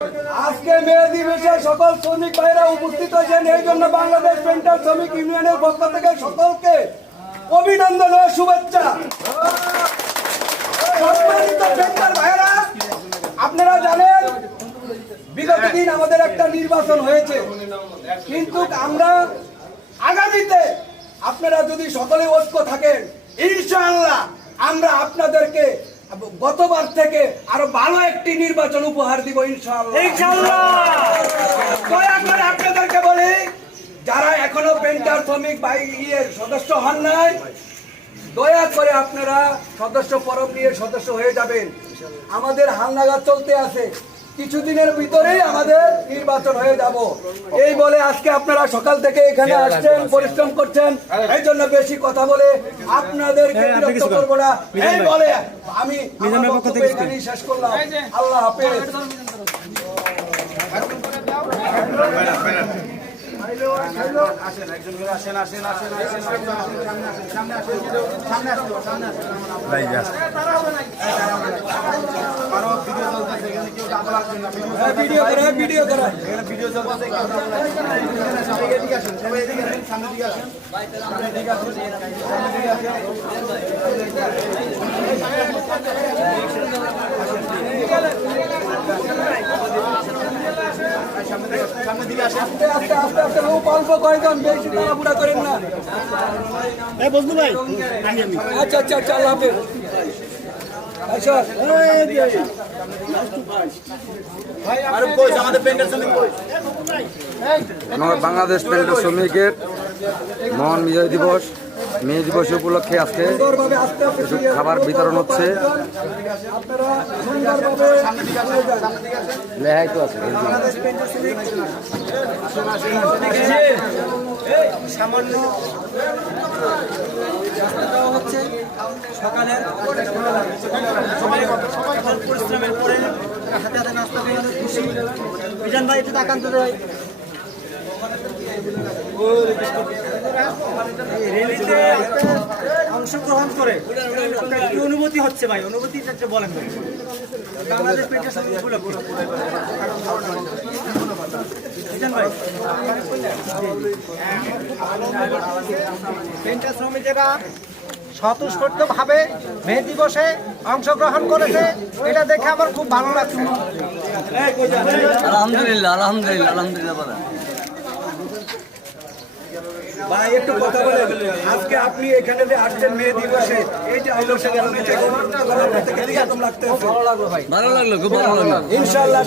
আজকে মে দিবসে সকল শ্রমিক ভাইরা উপস্থিত হয়েছেন, এই জন্য বাংলাদেশ পেন্টার শ্রমিক ইউনিয়নের পক্ষ থেকে সকলকে অভিনন্দন ও শুভেচ্ছা। সম্মানিত পেন্টার ভাইরা, আপনারা জানেন বিগত দিন আমাদের একটা নির্বাচন হয়েছে, কিন্তু আমরা আগামীতে আপনারা যদি সকলে ঐক্য থাকেন, ইনশাআল্লাহ আমরা আপনাদেরকে গতবার থেকে আরো ভালো একটি নির্বাচন উপহার দিব ইনশাআল্লাহ। দয়া করে আপনাদেরকে বলি, যারা এখনো পেন্টার শ্রমিক ভাইয়ের সদস্য হন নাই, দয়া করে আপনারা সদস্য পরব নিয়ে সদস্য হয়ে যাবেন। আমাদের হালনাগাদ চলতে আছে, কিছুদিনের ভিতরেই আমাদের নির্বাচন হয়ে যাব। এই বলে আজকে আপনারা সকাল থেকে এখানে আসছেন, পরিশ্রম করছেন, এই জন্য বেশি কথা বলে আপনাদেরকে বিরক্ত করবো না। এই বলে আমি আমার বক্তব্য এখানেই শেষ করলাম। আল্লাহ হাফেজ। ভিডিও করা অল্প কয়েকজন, বেশি তাড়াহুড়া করেন না। আচ্ছা আচ্ছা আচ্ছা, আল্লাহ হাফেজ। বাংলাদেশ পেন্টার শ্রমিকের মহান বিজয় দিবস, মে দিবস উপলক্ষে আজকে খাবার বিতরণ হচ্ছে। লেহাই তো আছে সামান্য হচ্ছে সকালের পরিশ্রমের পরে হাতে হাতে নাস্তা করে খুশি। বিজান ভাই একটু তাকান্ত ভাই, রেলিতে অংশগ্রহণ করে কি অনুভূতি হচ্ছে ভাই? অনুভূতিটা একটু বলেন ভাই। বাংলাদেশ পেন্টার শ্রমিক উপলক্ষে বিজান ভাই, পেন্টার শ্রমিকেরা স্বতঃস্ফূর্তভাবে মে দিবসে অংশগ্রহণ করেছে, এটা দেখে আমার খুব ভালো লাগছে। আলহামদুলিল্লাহ আলহামদুলিল্লাহ আলহামদুলিল্লাহ। ভাই একটু কথা বলেন, আজকে আপনি এখানে যে আসছেন মে দিবসে, এই যে আলোচনা গেল, ভালো লাগলো ভাই, ভালো লাগলো, খুব ভালো লাগলো ইনশাআল্লাহ।